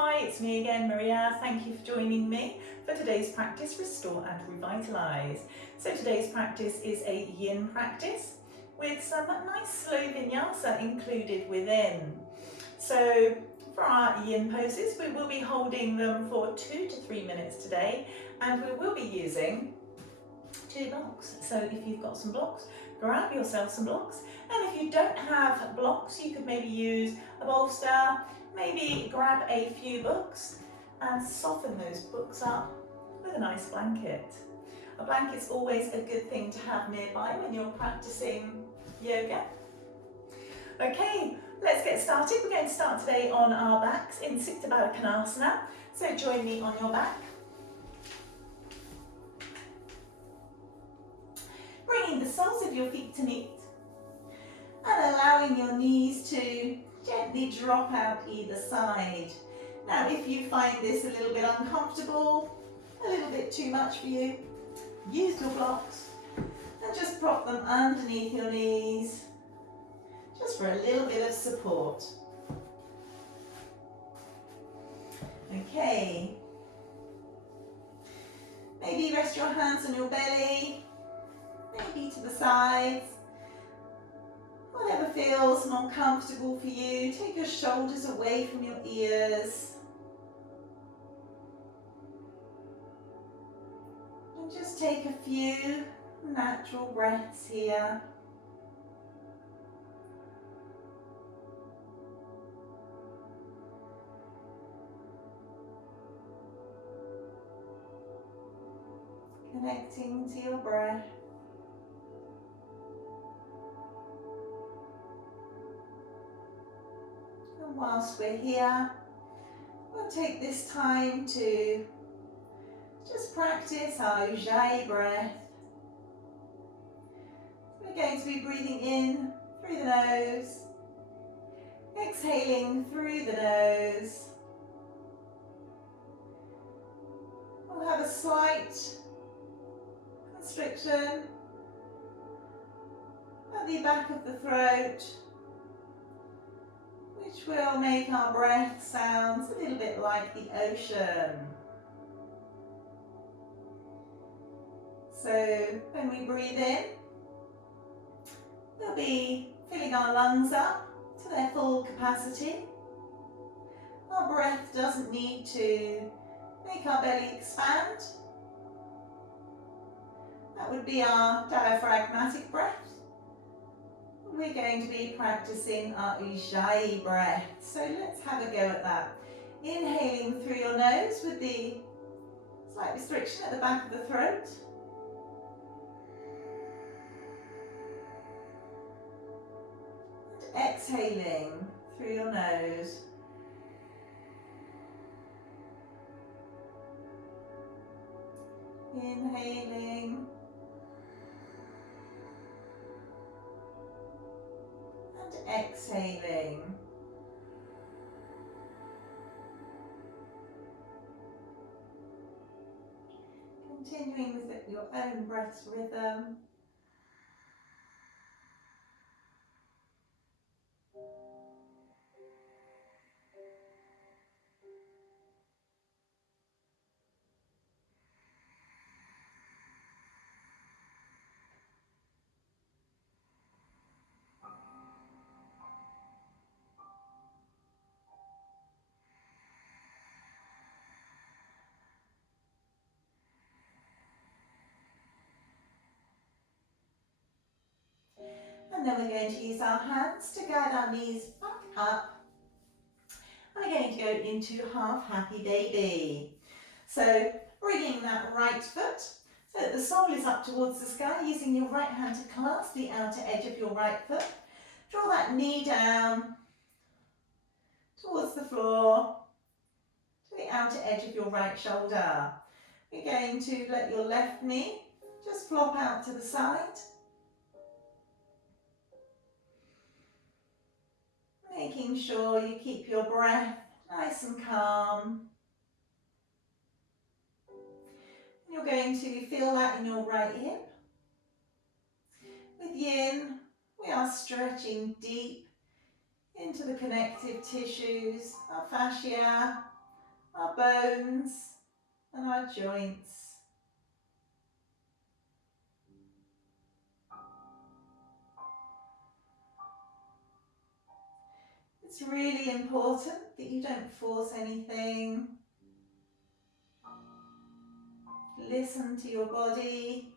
Hi, it's me again, Maria. Thank you for joining me for today's practice, Restore and Revitalise. So today's practice is a yin practice with some nice slow vinyasa included within. So for our yin poses, we will be holding them for 2 to 3 minutes today, and we will be using 2 blocks. So if you've got some blocks, grab yourself some blocks. And if you don't have blocks, you could maybe use a bolster, maybe grab a few books and soften those books up with a nice blanket. A blanket's always a good thing to have nearby when you're practicing yoga. Okay, let's get started. We're going to start today on our backs in Supta Baddha Konasana. So join me on your back. Bringing the soles of your feet to meet and allowing your knees to gently drop out either side. Now, if you find this a little bit uncomfortable, a little bit too much for you, use your blocks and just prop them underneath your knees, just for a little bit of support. Okay. Maybe rest your hands on your belly, maybe to the sides. Whatever feels more comfortable for you. Take your shoulders away from your ears. And just take a few natural breaths here. Connecting to your breath. And whilst we're here, we'll take this time to just practice our Ujjayi breath. We're going to be breathing in through the nose, exhaling through the nose. We'll have a slight constriction at the back of the throat, which will make our breath sounds a little bit like the ocean. So when we breathe in, we'll be filling our lungs up to their full capacity. Our breath doesn't need to make our belly expand. That would be our diaphragmatic breath. We're going to be practicing our Ujjayi breath. So let's have a go at that. Inhaling through your nose with the slight restriction at the back of the throat. And exhaling through your nose. Inhaling. And exhaling. Continuing with your own breath's rhythm. And then we're going to use our hands to guide our knees back up. And we're going to go into half happy baby. So bringing that right foot so that the sole is up towards the sky, using your right hand to clasp the outer edge of your right foot. Draw that knee down towards the floor, to the outer edge of your right shoulder. You're going to let your left knee just flop out to the side. Making sure you keep your breath nice and calm. And you're going to feel that in your right hip. With yin, we are stretching deep into the connective tissues, our fascia, our bones and our joints. It's really important that you don't force anything. Listen to your body.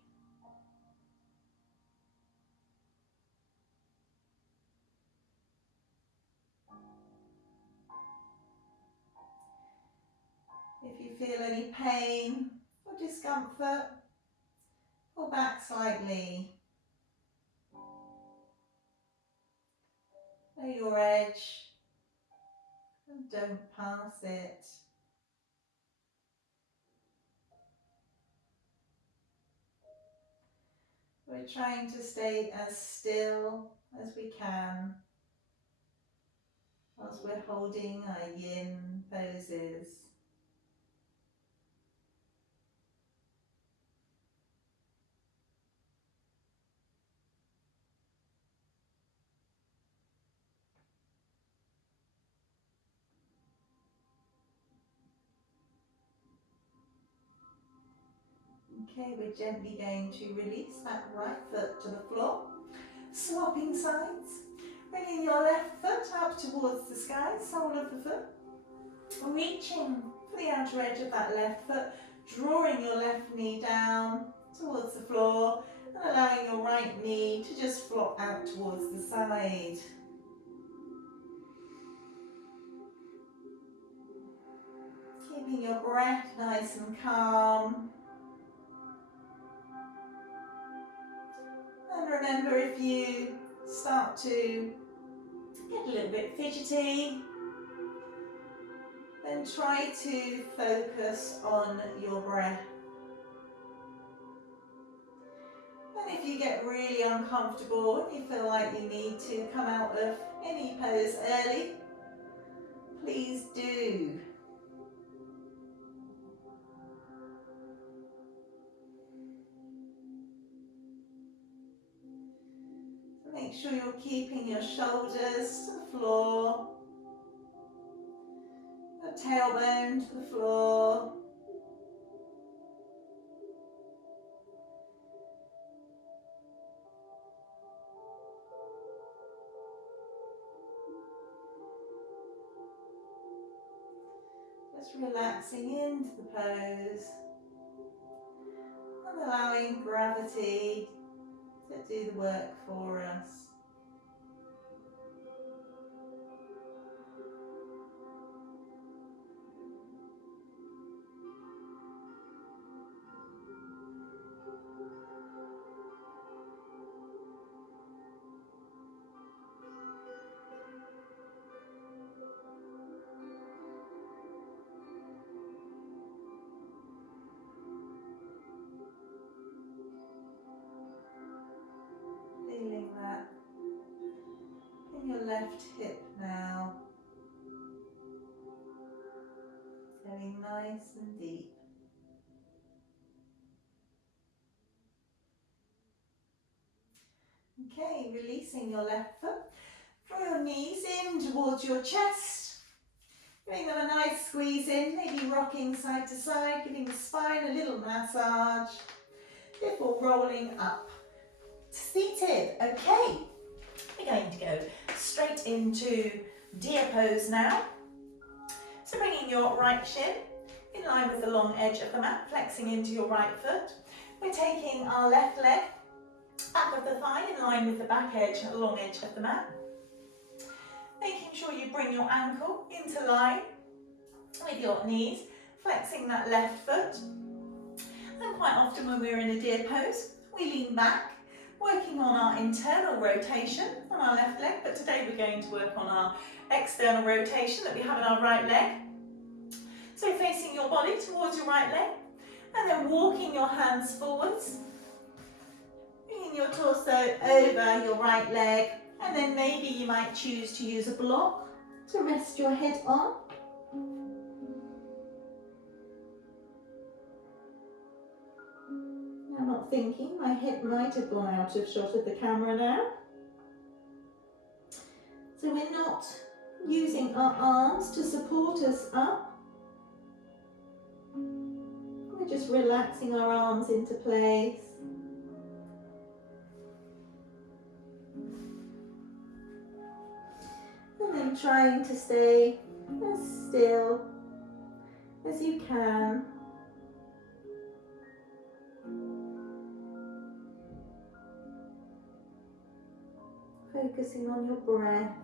If you feel any pain or discomfort, pull back slightly. Know your edge and don't pass it. We're trying to stay as still as we can whilst we're holding our yin poses. Okay, we're gently going to release that right foot to the floor. Swapping sides. Bringing your left foot up towards the sky, sole of the foot. Reaching for the outer edge of that left foot. Drawing your left knee down towards the floor and allowing your right knee to just flop out towards the side. Keeping your breath nice and calm. And remember, if you start to get a little bit fidgety, then try to focus on your breath. And if you get really uncomfortable and you feel like you need to come out of any pose early, please do. So make sure you're keeping your shoulders to the floor, your tailbone to the floor. Just relaxing into the pose and allowing gravity to do the work for us. Feeling that in your left hip now, going nice and deep. Okay, releasing your left foot. Draw your knees in towards your chest, giving them a nice squeeze in, maybe rocking side to side, giving the spine a little massage before rolling up to seated. Okay, we're going to go straight into deer pose now. So bringing your right shin in line with the long edge of the mat, flexing into your right foot. We're taking our left leg, back of the thigh in line with the back edge, long edge of the mat. Making sure you bring your ankle into line with your knees, flexing that left foot. And quite often when we're in a deer pose, we lean back, working on our internal rotation on our left leg, but today we're going to work on our external rotation that we have in our right leg. So facing your body towards your right leg, and then walking your hands forwards, bringing your torso over your right leg, and then maybe you might choose to use a block to rest your head on. I'm not thinking, my head might have gone out of shot of the camera now. So we're not using our arms to support us up. relaxing our arms into place. And then trying to stay as still as you can. Focusing on your breath.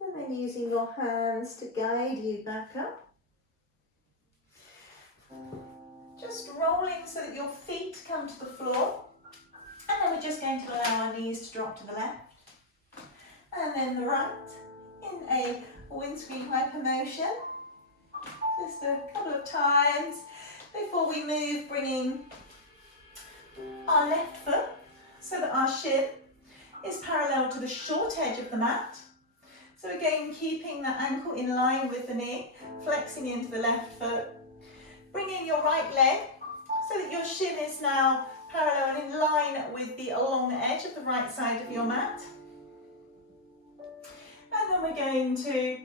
And then using your hands to guide you back up. Just rolling so that your feet come to the floor. And then we're just going to allow our knees to drop to the left. And then the right in a windscreen wiper motion. Just a couple of times before we move, bringing our left foot so that our shin is parallel to the short edge of the mat. So again, keeping that ankle in line with the knee, flexing into the left foot. Bringing your right leg so that your shin is now parallel and in line with the long edge of the right side of your mat. And then we're going to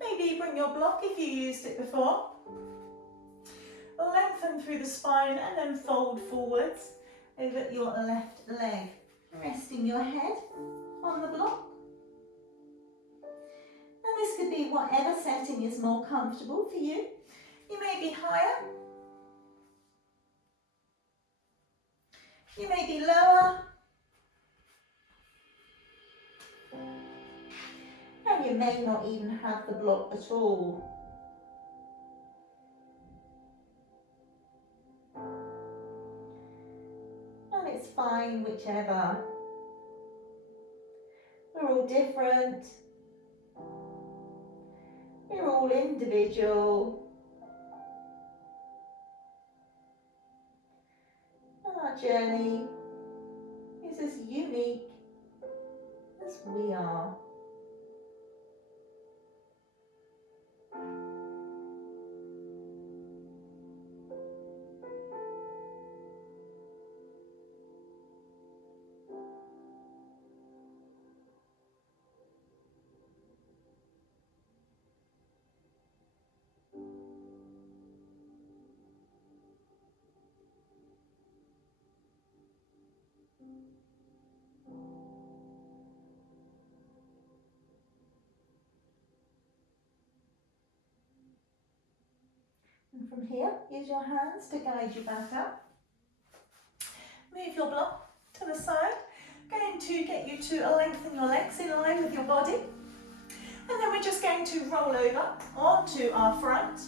maybe bring your block if you used it before. Lengthen through the spine and then fold forwards over your left leg. Resting your head on the block. And this could be whatever setting is more comfortable for you. You may be higher. You may be lower. And you may not even have the block at all. And it's fine whichever. We're all different. We're all individual. And our journey is as unique as we are. And from here, use your hands to guide you back up. Move your block to the side. Going to get you to lengthen your legs in line with your body. And then we're just going to roll over onto our front.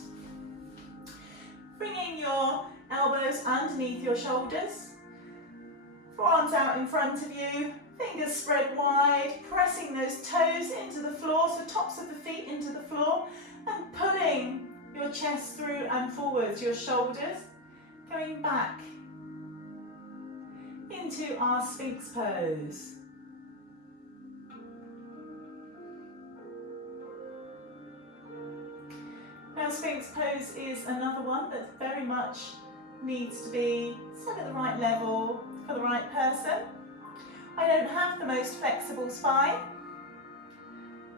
Bringing your elbows underneath your shoulders. Forearms out in front of you. Fingers spread wide. Pressing those toes into the floor, so tops of the feet into the floor. And pulling your chest through and forwards, your shoulders going back into our Sphinx pose. Now, Sphinx pose is another one that very much needs to be set at the right level for the right person. I don't have the most flexible spine,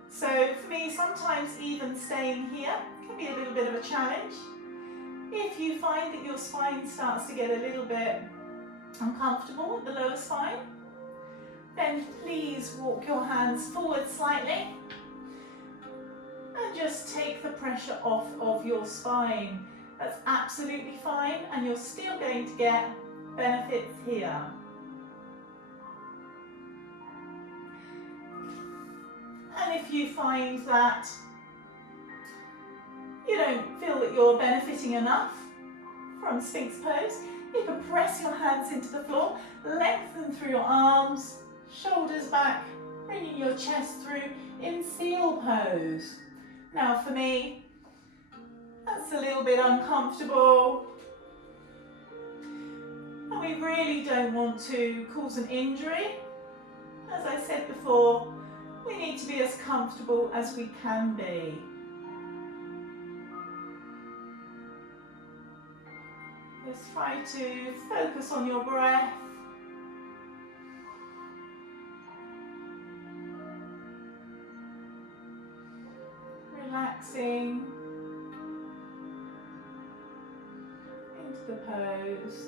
so for me sometimes even staying here can be a little bit of a challenge. If you find that your spine starts to get a little bit uncomfortable at the lower spine, then please walk your hands forward slightly and just take the pressure off of your spine. That's absolutely fine, and you're still going to get benefits here. And if you find that you don't feel that you're benefiting enough from Sphinx pose. You can press your hands into the floor, lengthen through your arms, shoulders back, bringing your chest through in seal pose. Now for me, that's a little bit uncomfortable. And we really don't want to cause an injury. As I said before, we need to be as comfortable as we can be. Just try to focus on your breath. Relaxing into the pose.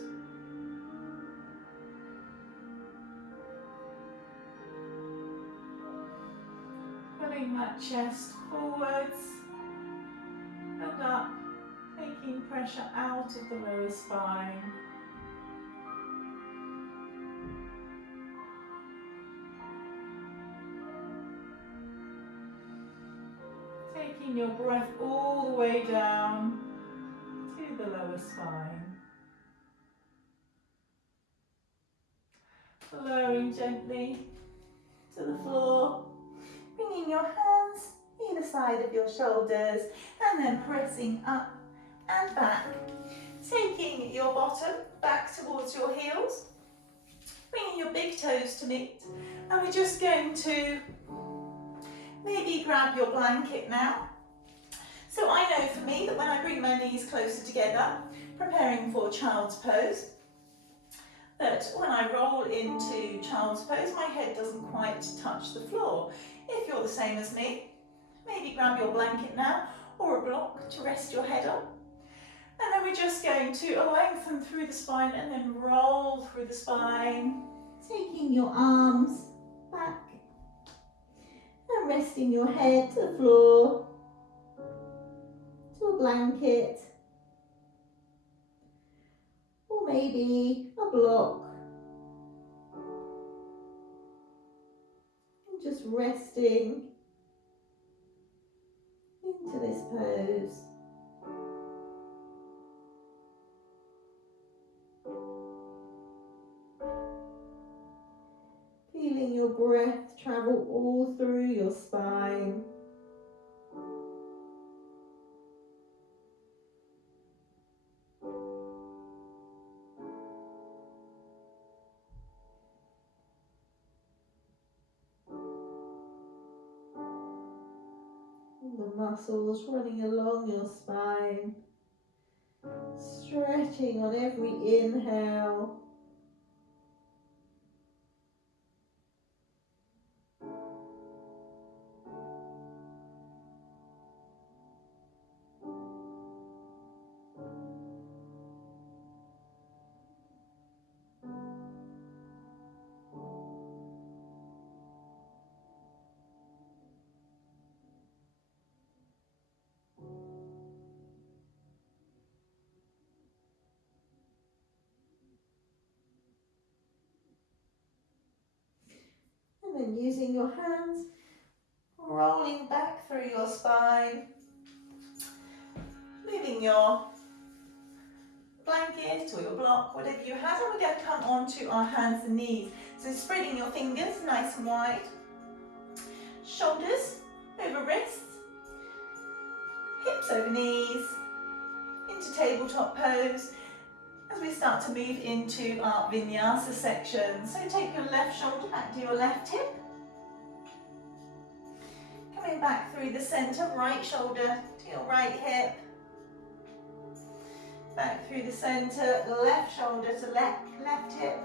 Pulling that chest forwards and up, taking pressure out of the lower spine. Taking your breath all the way down to the lower spine. Lowering gently to the floor, bringing your hands either side of your shoulders and then pressing up and back. Taking your bottom back towards your heels, bringing your big toes to meet, and we're just going to maybe grab your blanket now. So I know for me that when I bring my knees closer together, preparing for child's pose, that when I roll into child's pose, my head doesn't quite touch the floor. If you're the same as me, maybe grab your blanket now or a block to rest your head on. And then we're just going to lengthen through the spine and then roll through the spine. Taking your arms back and resting your head to the floor, to a blanket, or maybe a block. And just resting into this pose. Feeling your breath travel all through your spine. And the muscles running along your spine, stretching on every inhale. And then using your hands, rolling back through your spine, moving your blanket or your block, whatever you have, and we're going to come onto our hands and knees. So spreading your fingers nice and wide, shoulders over wrists, hips over knees, into tabletop pose as we start to move into our Vinyasa section. So take your left shoulder back to your left hip, coming back through the centre, right shoulder to your right hip, back through the centre, left shoulder to left hip,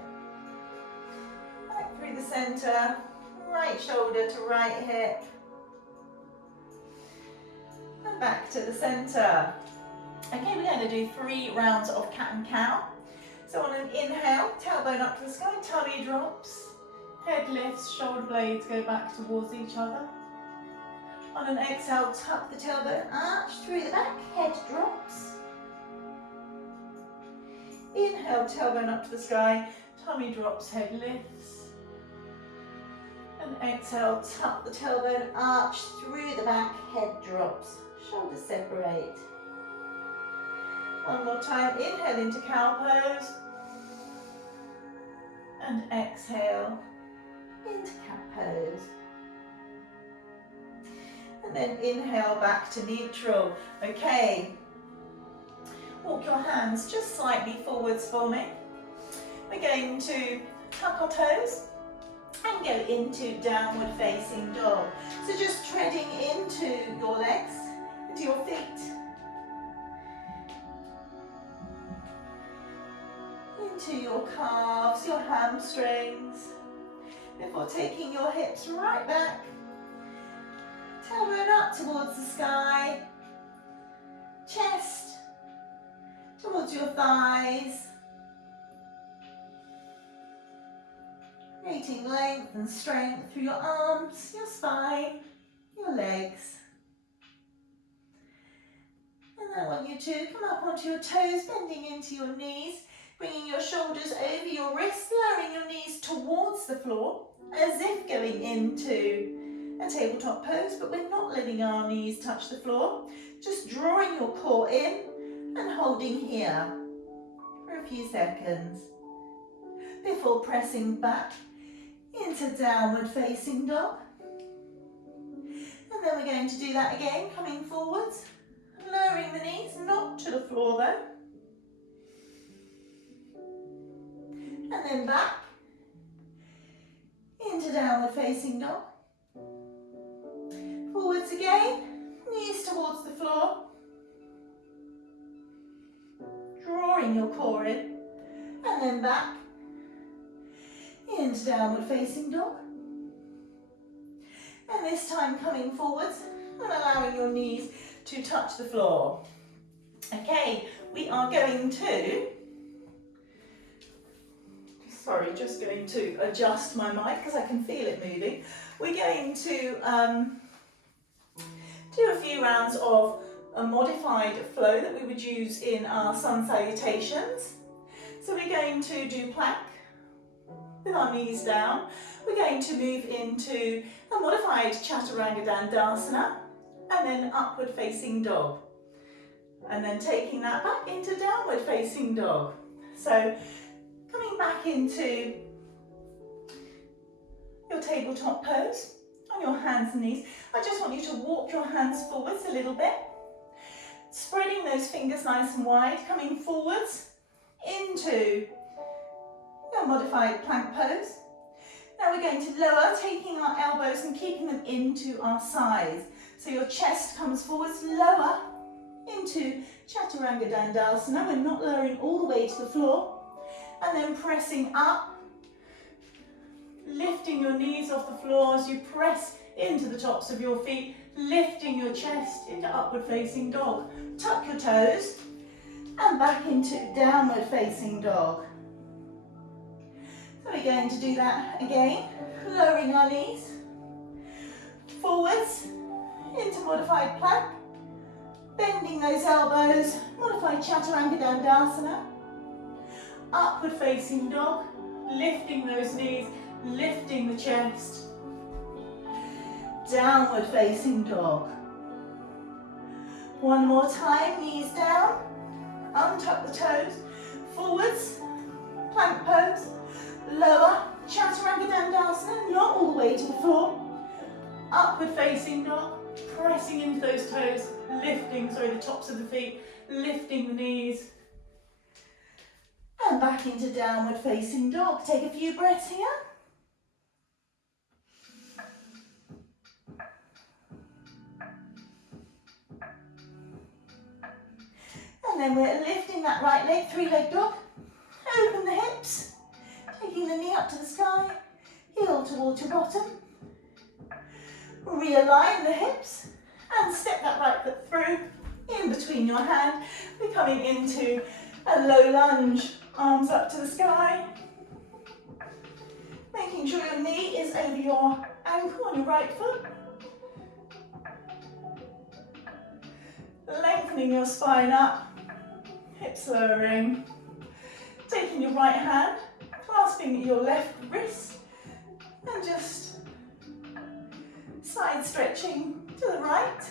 back through the centre, right shoulder to right hip, and back to the centre. Okay, we're going to do 3 rounds of cat and cow. So on an inhale, tailbone up to the sky, tummy drops, head lifts, shoulder blades go back towards each other. On an exhale, tuck the tailbone, arch through the back, head drops. Inhale, tailbone up to the sky, tummy drops, head lifts. And exhale, tuck the tailbone, arch through the back, head drops, shoulders separate. One more time, inhale into cow pose. And exhale into cat pose. And then inhale back to neutral. Okay. Walk your hands just slightly forwards for me. We're going to tuck our toes and go into downward facing dog. So just treading into your legs, into your feet, into your calves, your hamstrings, before taking your hips right back, tailbone up towards the sky, chest towards your thighs, creating length and strength through your arms, your spine, your legs. And then I want you to come up onto your toes, bending into your knees, bringing your shoulders over your wrists, lowering your knees towards the floor, as if going into a tabletop pose, but we're not letting our knees touch the floor, just drawing your core in and holding here for a few seconds before pressing back into downward facing dog. And then we're going to do that again, coming forwards, lowering the knees, not to the floor though. And then back into downward facing dog. Forwards again, knees towards the floor. Drawing your core in, and then back into downward facing dog. And this time coming forwards and allowing your knees to touch the floor. Okay, we are going to, just going to adjust my mic because I can feel it moving. We're going to do a few rounds of a modified flow that we would use in our sun salutations. So we're going to do plank with our knees down. We're going to move into a modified Chaturanga Dandarsana and then upward facing dog. And then taking that back into downward facing dog. So coming back into your tabletop pose on your hands and knees. I just want you to walk your hands forwards a little bit. Spreading those fingers nice and wide, coming forwards into your modified plank pose. Now we're going to lower, taking our elbows and keeping them into our sides. So your chest comes forwards, lower into Chaturanga Dandarsana. We're not lowering all the way to the floor. And then pressing up, lifting your knees off the floor as you press into the tops of your feet, lifting your chest into upward facing dog. Tuck your toes and back into downward facing dog. So we're going to do that again, lowering our knees, forwards into modified plank, bending those elbows, modified Chaturanga Dandasana, upward facing dog, lifting those knees, lifting the chest, downward facing dog. One more time, knees down, untuck the toes, forwards, plank pose, lower, Chaturanga Dandasana, not all the way to the floor, upward facing dog, pressing into those toes, lifting, the tops of the feet, lifting the knees, and back into downward facing dog. Take a few breaths here. And then we're lifting that right leg, three-leg dog. Open the hips, taking the knee up to the sky, heel towards your bottom. Realign the hips and step that right foot through, in between your hand. We're coming into a low lunge, arms up to the sky. Making sure your knee is over your ankle on your right foot. Lengthening your spine up, hips lowering. Taking your right hand, clasping your left wrist, and just side stretching to the right.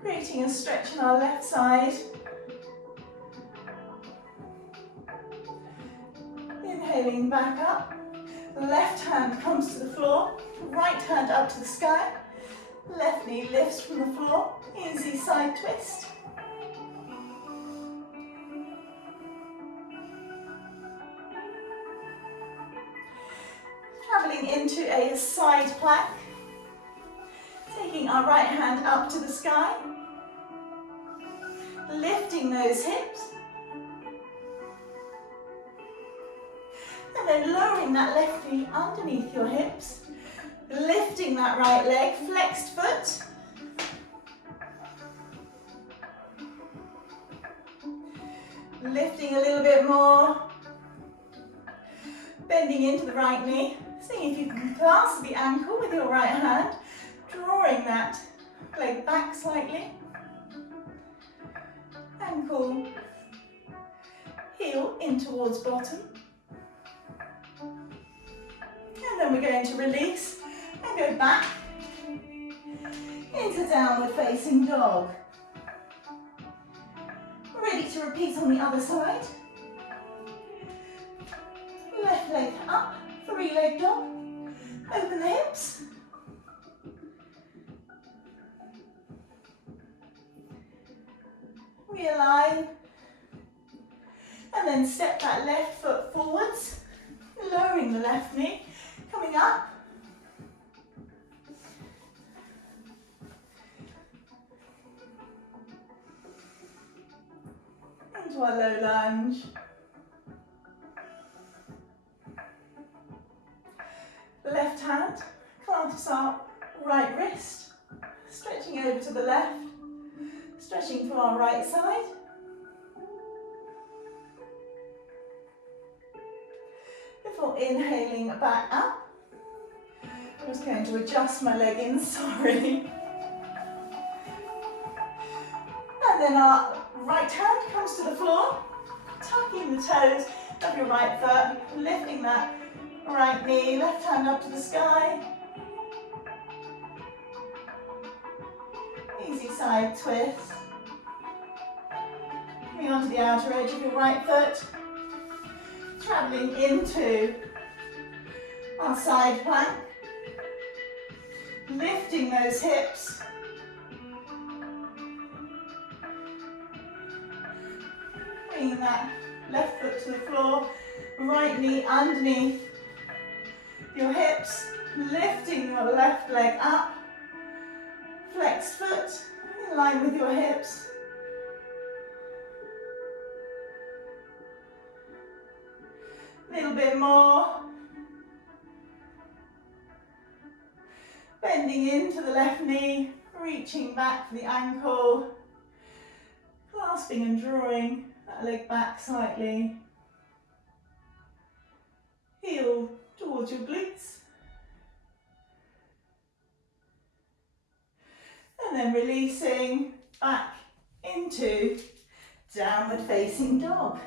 Creating a stretch in our left side. Inhaling back up. Left hand comes to the floor. Right hand up to the sky. Left knee lifts from the floor. Easy side twist. Traveling into a side plank. Taking our right hand up to the sky. Lifting those hips. And then lowering that left knee underneath your hips. Lifting that right leg, flexed foot. Lifting a little bit more. Bending into the right knee. Seeing if you can clasp the ankle with your right hand. Drawing that leg back slightly. Ankle, heel in towards bottom. And then we're going to release and go back into downward facing dog. Ready to repeat on the other side. Left leg up, 3-leg dog. Open the hips. Realign. And then step that left foot forwards, lowering the left knee, coming up. Into our low lunge. Left hand clasps our right wrist, stretching over to the left, stretching to our right side. Before inhaling back up, I'm just going to adjust my leg in, sorry. And then our right hand comes to the floor, tucking the toes of your right foot, lifting that right knee, left hand up to the sky. Easy side twist. Coming onto the outer edge of your right foot. Traveling into our side plank. Lifting those hips. Bringing that left foot to the floor. Right knee underneath your hips. Lifting your left leg up. Flexed foot in line with your hips. A little bit more. Bending into the left knee, reaching back for the ankle. Clasping and drawing that leg back slightly. Heel towards your glutes. And then releasing back into downward facing dog.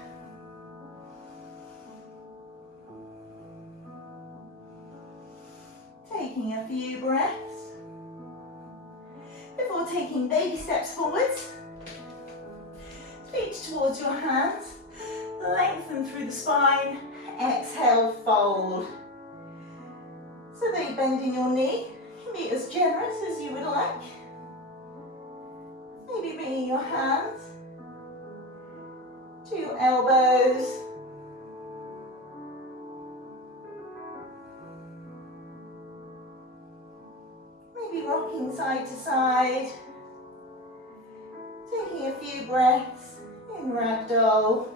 Taking a few breaths. Before taking baby steps forwards. Feet towards your hands. Lengthen through the spine. Exhale, fold. So that you're bending your knee. You can be as generous as you would like. Maybe bringing your hands to your elbows. Maybe rocking side to side. Taking a few breaths in ragdoll.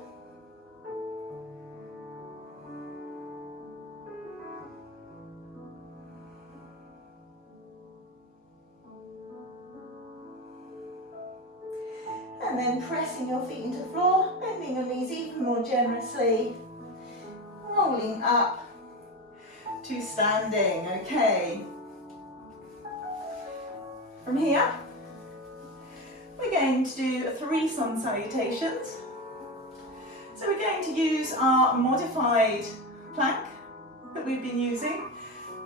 And then pressing your feet into the floor, bending your knees even more generously. Rolling up to standing, okay. From here, we're going to do 3 sun salutations. So we're going to use our modified plank that we've been using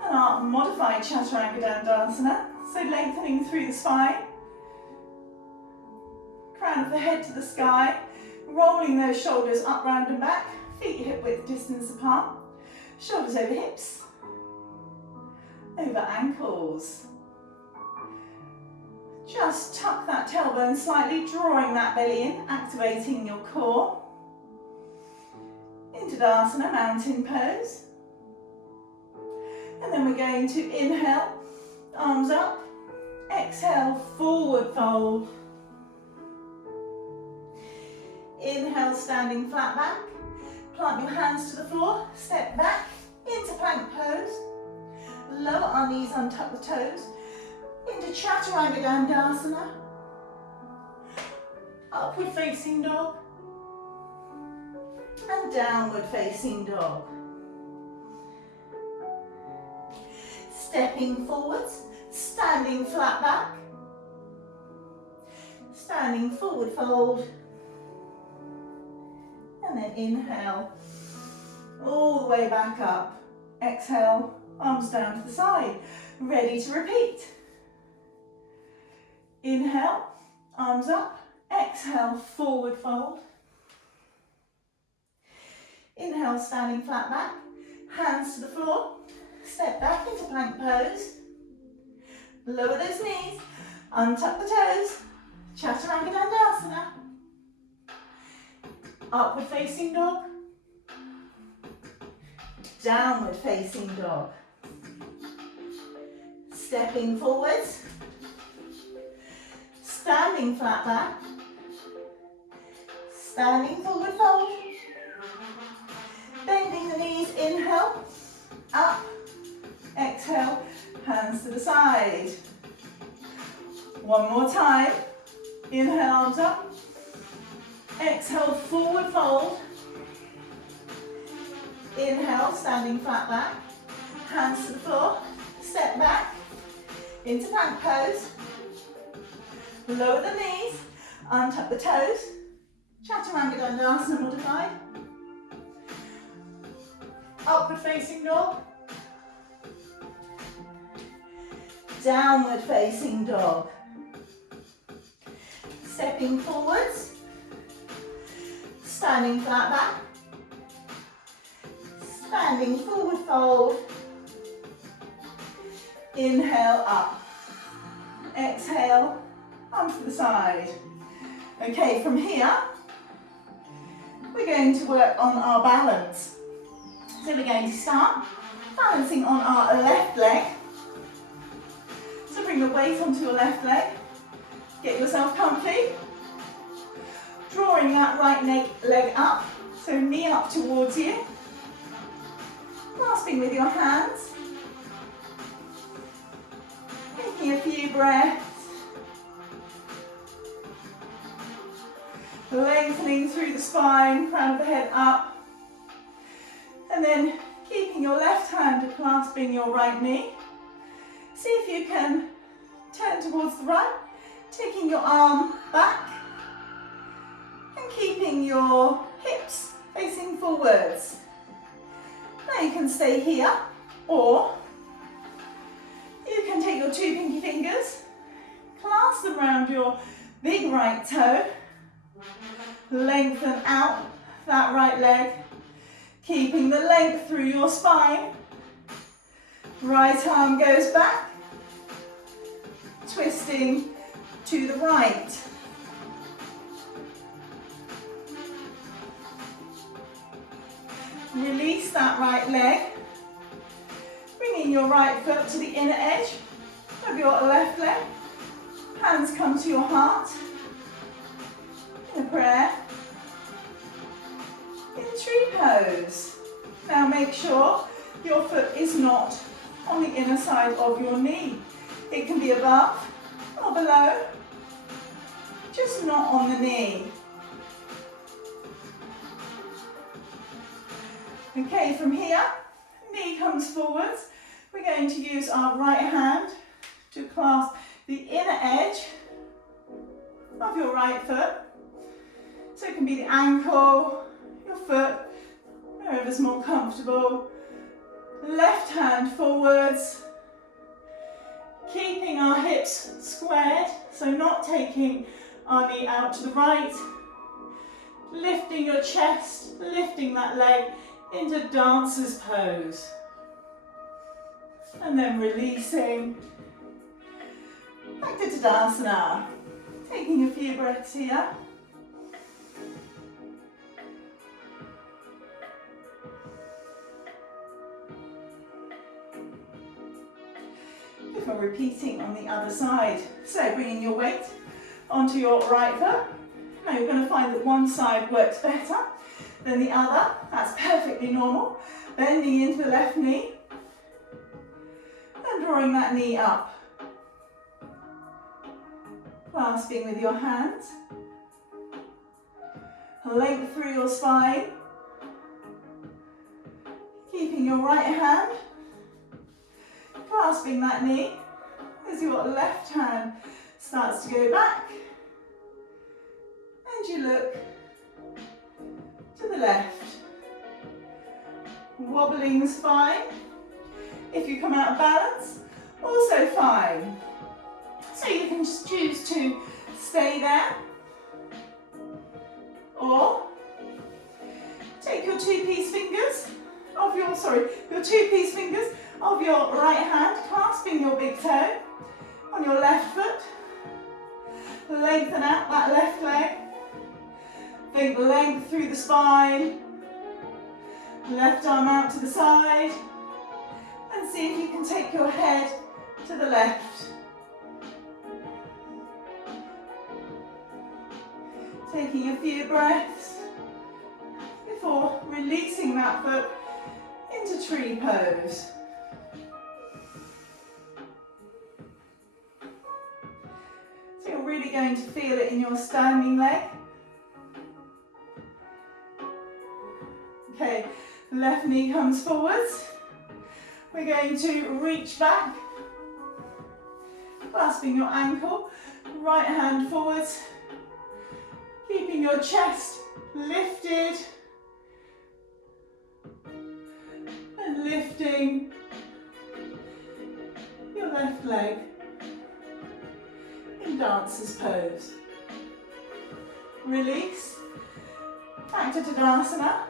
and our modified Chaturanga Dandarsana. So lengthening through the spine. Crown of the head to the sky, rolling those shoulders up, round and back, feet hip width distance apart, Shoulders over hips, over ankles. Just tuck that tailbone slightly, drawing that belly in, activating your core. Into Tadasana, mountain pose. And then we're going to inhale, arms up. Exhale, forward fold. Inhale, standing flat back. Plant your hands to the floor, step back into plank pose. Lower our knees, untuck the toes. Into Chaturanga Dandarsana. Upward facing dog. And downward facing dog. Stepping forwards, standing flat back. Standing forward fold. And then inhale, all the way back up. Exhale, arms down to the side. Ready to repeat. Inhale, arms up. Exhale, forward fold. Inhale, standing flat back. Hands to the floor. Step back into plank pose. Lower those knees. Untuck the toes. Chaturanga Dandasana. Upward facing dog. Downward facing dog. Stepping forwards. Standing flat back. Standing forward fold. Bending the knees, inhale. Up. Exhale. Hands to the side. One more time. Inhale, arms up. Exhale, forward fold. Inhale, standing flat back. Hands to the floor. Step back into plank pose. Lower the knees. Untuck the toes. Chaturanga Dandasana modified. Upward facing dog. Downward facing dog. Stepping forwards. Standing flat back. Standing forward fold. Inhale up. Exhale, arms to the side. Okay, from here, we're going to work on our balance. So we're going to start balancing on our left leg. So bring the weight onto your left leg. Get yourself comfy. Drawing that right leg up, so knee up towards you. Grasping with your hands. Taking a few breaths. Lengthening through the spine, crown of the head up. And then keeping your left hand clasping your right knee. See if you can turn towards the right, taking your arm back and keeping your hips facing forwards. Now you can stay here, or you can take your two pinky fingers, clasp them around your big right toe, lengthen out that right leg, keeping the length through your spine. Right arm goes back, twisting to the right. Release that right leg, bringing your right foot to the inner edge of your left leg. Hands come to your heart in a prayer. In tree pose. Now make sure your foot is not on the inner side of your knee. It can be above or below, just not on the knee. Okay, from here, knee comes forwards. We're going to use our right hand to clasp the inner edge of your right foot. So it can be the ankle, your foot, wherever's more comfortable. Left hand forwards, keeping our hips squared, so not taking our knee out to the right. Lifting your chest, lifting that leg into dancer's pose. And then releasing back to Tadasana. Taking a few breaths here. Before repeating on the other side. So bringing your weight onto your right foot. Now you're going to find that one side works better than the other. That's perfectly normal. Bending into the left knee and drawing that knee up. Clasping with your hands. Length through your spine. Keeping your right hand. Clasping that knee as your left hand starts to go back. And you look to the left. Wobbling the spine. If you come out of balance, also fine. So you can just choose to stay there. Or take your two-piece fingers of your right hand, clasping your big toe on your left foot. Lengthen out that left leg. Think length through the spine. Left arm out to the side. And see if you can take your head to the left. Taking a few breaths before releasing that foot into tree pose. So you're really going to feel it in your standing leg. Okay, left knee comes forwards. We're going to reach back, clasping your ankle, right hand forwards, keeping your chest lifted and lifting your left leg in dancer's pose. Release, back to Tadasana.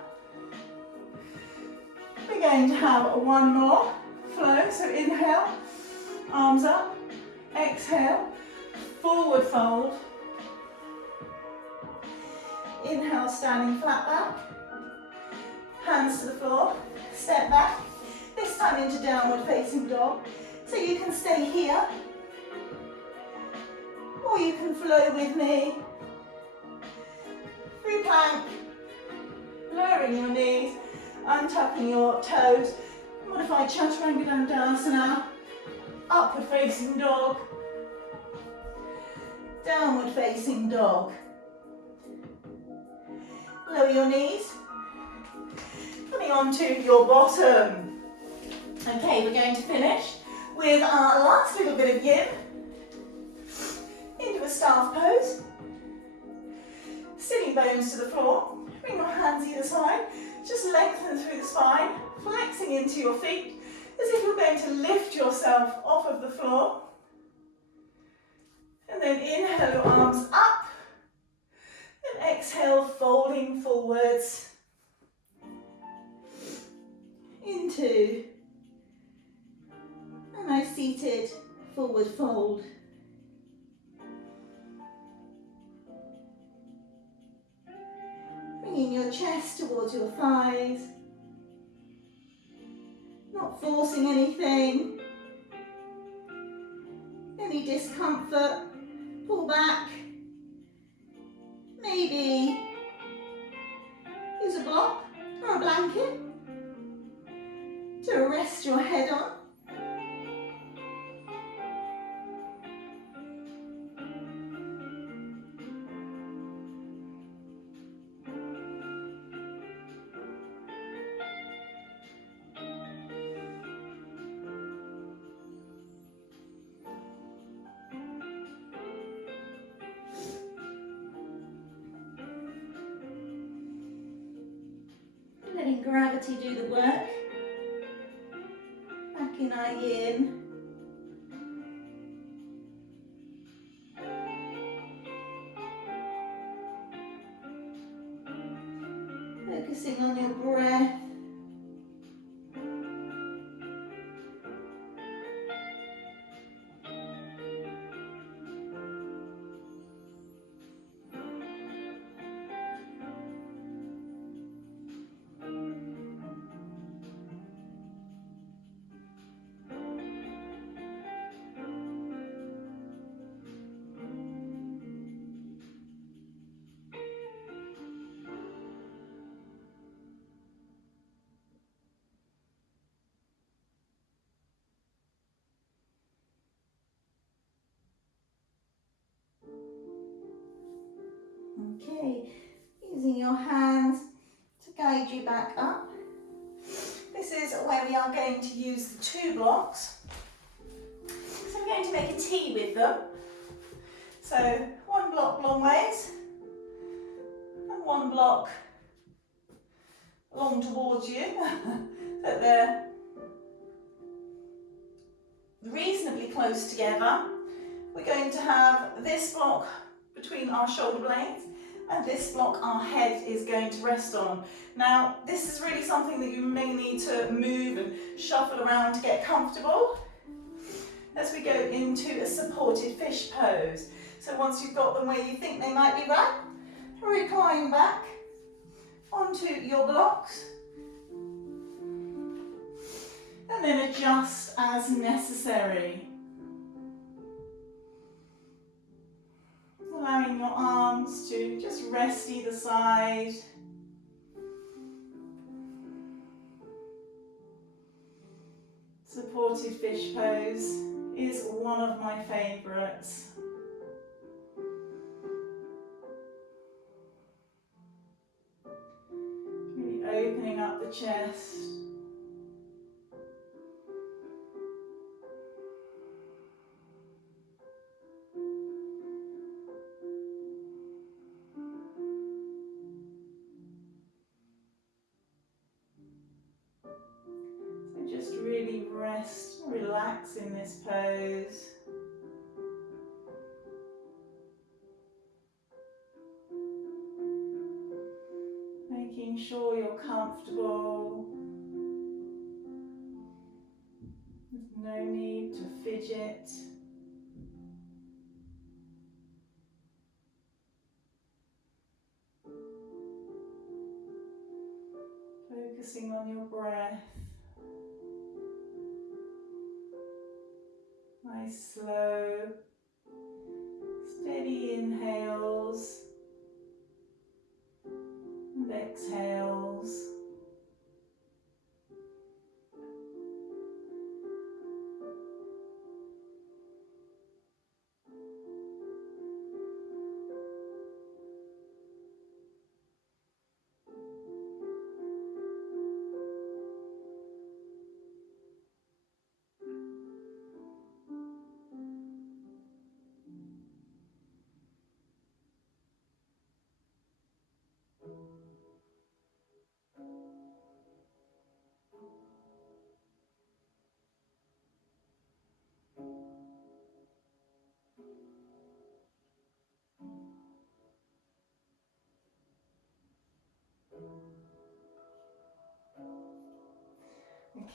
We're going to have one more flow, so inhale, arms up, exhale, forward fold. Inhale, standing flat back, hands to the floor, step back, this time into downward facing dog. So you can stay here, or you can flow with me through plank, lowering your knees, untucking your toes, modified Chaturanga Dandarsana, upward facing dog, downward facing dog. Lower your knees, coming onto your bottom. Okay, we're going to finish with our last little bit of yin, into a staff pose, sitting bones to the floor, bring your hands either side, just lengthen through the spine, flexing into your feet, as if you're going to lift yourself off of the floor. And then inhale your arms up, and exhale, folding forwards into a nice seated forward fold. Bringing your chest towards your thighs, not forcing anything. Any discomfort, pull back. Maybe use a block or a blanket to rest your head on. Letting gravity do the work. Back in our yin. Focusing on your breath. Okay, using your hands to guide you back up. This is where we are going to use the 2 blocks. So we're going to make a T with them. So 1 block long ways and 1 block long towards you. So they're reasonably close together. We're going to have this block between our shoulder blades and this block our head is going to rest on. Now this is really something that you may need to move and shuffle around to get comfortable as we go into a supported fish pose. So once you've got them where you think they might be right, recline back onto your blocks and then adjust as necessary. Allowing your arms to just rest either side. Supported fish pose is one of my favourites. Really opening up the chest. Just really rest, relax in this pose. Making sure you're comfortable. There's no need to fidget. Focusing on your breath. Nice slow, steady inhales and exhales.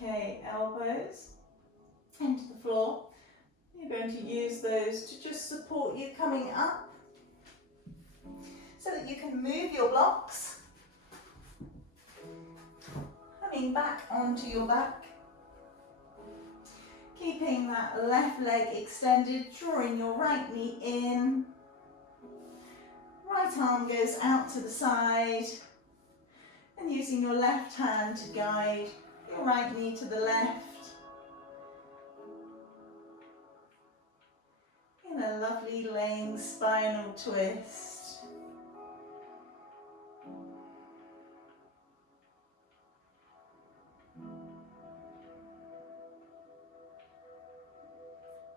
Okay, elbows into the floor. You're going to use those to just support you coming up so that you can move your blocks. Coming back onto your back. Keeping that left leg extended, drawing your right knee in. Right arm goes out to the side. And using your left hand to guide your right knee to the left. In a lovely laying spinal twist.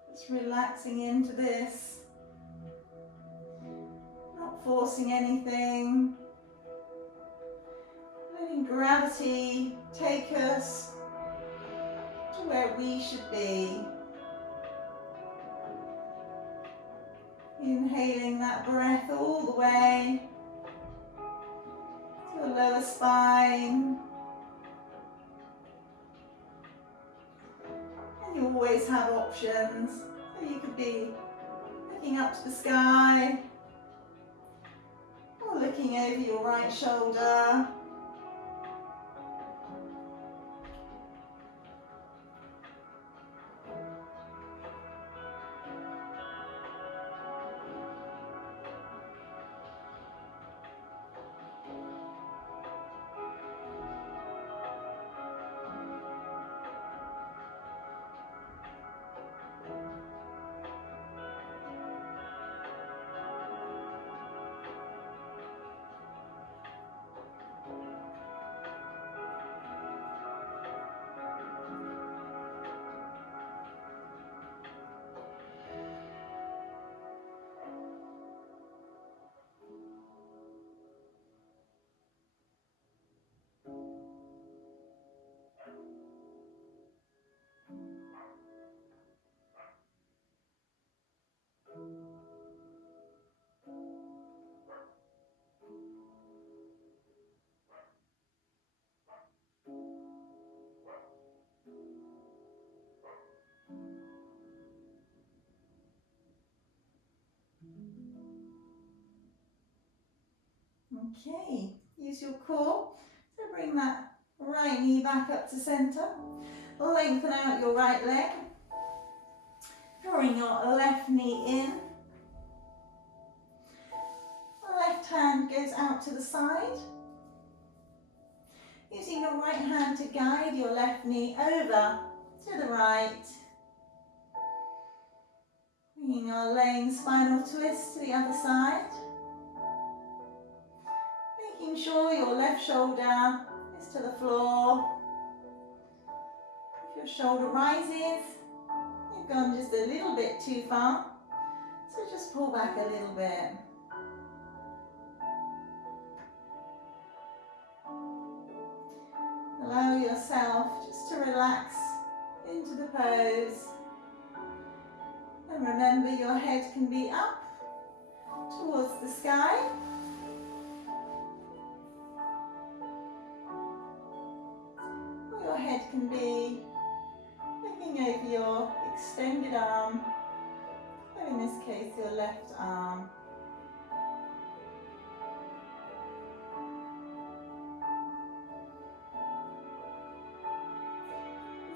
Just relaxing into this. Not forcing anything. Letting gravity take us to where we should be. Inhaling that breath all the way to the lower spine. And you always have options. So you could be looking up to the sky or looking over your right shoulder. Okay, use your core to bring that right knee back up to centre. Lengthen out your right leg. Drawing your left knee in. Left hand goes out to the side. Using your right hand to guide your left knee over to the right. Bringing our laying spinal twist to the other side. Making sure your left shoulder is to the floor. If your shoulder rises, you've gone just a little bit too far. So just pull back a little bit. Allow yourself just to relax into the pose. And remember, your head can be up towards the sky. Or your head can be looking over your extended arm, or in this case your left arm.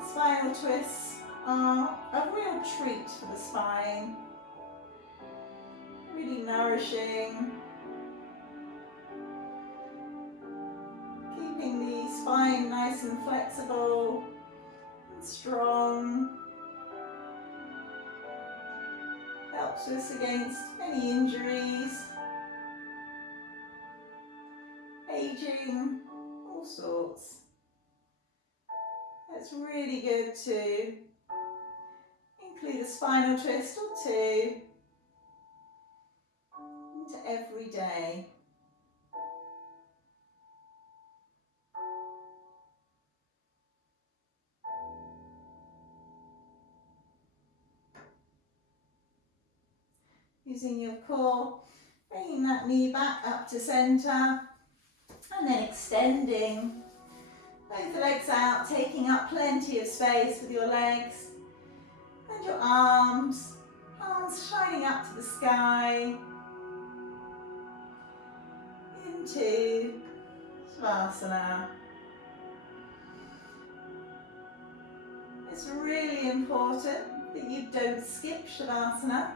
Spinal twists are a real treat for the spine, really nourishing, keeping the spine nice and flexible and strong, helps us against any injuries, aging, all sorts. It's really good to include a spinal twist or two into every day. Using your core, bringing that knee back up to centre and then extending both legs out, taking up plenty of space with your legs and your arms, palms shining up to the sky, into Savasana. It's really important that you don't skip Shavasana.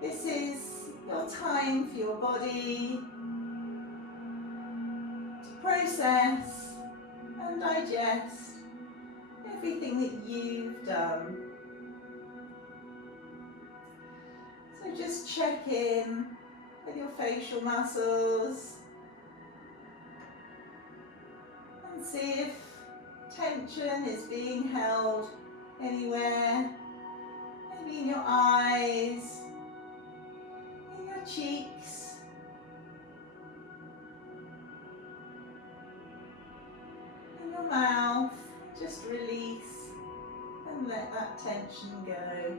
This is your time for your body to process and digest everything that you've done. So just check in with your facial muscles and see if tension is being held anywhere, maybe in your eyes, in your cheeks, in your mouth. Just release and let that tension go.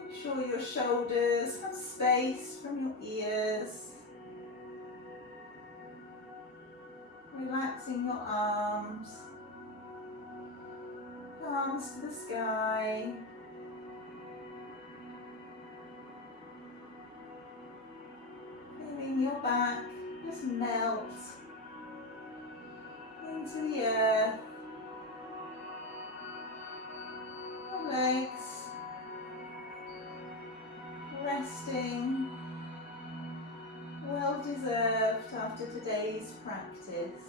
Make sure your shoulders have space from your ears. Relaxing your arms, palms to the sky. Feeling your back just melt into the earth. Your legs resting, well deserved after today's practice.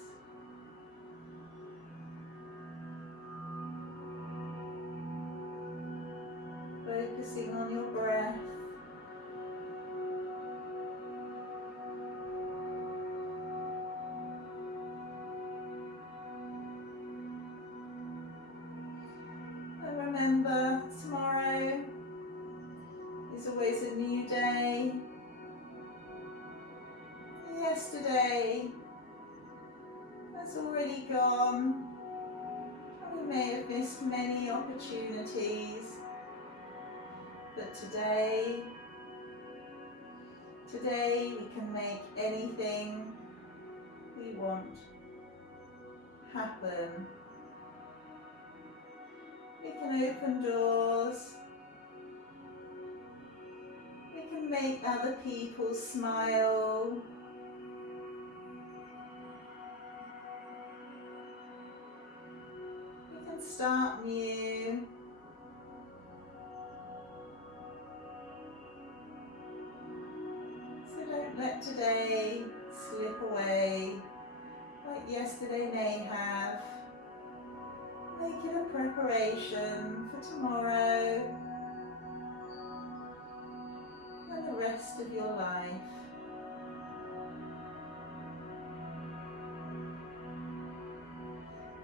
Focusing on your breath. And remember, tomorrow is always a new day. Yesterday has already gone, and we may have missed many opportunities. But today we can make anything we want happen. We can open doors. We can make other people smile. You can start new. So don't let today slip away like yesterday may have. Make it a preparation for tomorrow and the rest of your life.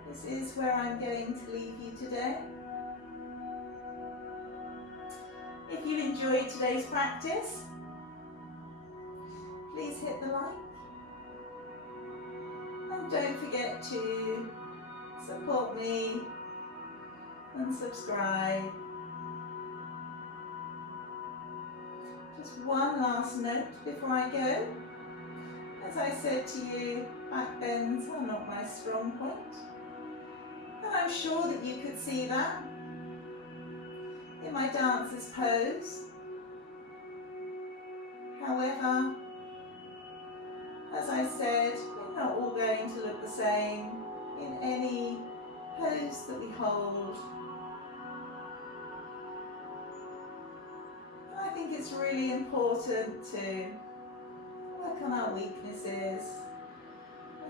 This is where I'm going to leave you today. If you enjoyed today's practice, please hit the like. And don't forget to support me and subscribe. Just one last note before I go. As I said to you, back bends are not my strong point. And I'm sure that you could see that in my dancer's pose. However, as I said, we're not all going to look the same in any pose that we hold. And I think it's really important to work on our weaknesses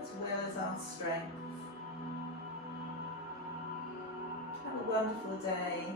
as well as our strengths. Have a wonderful day.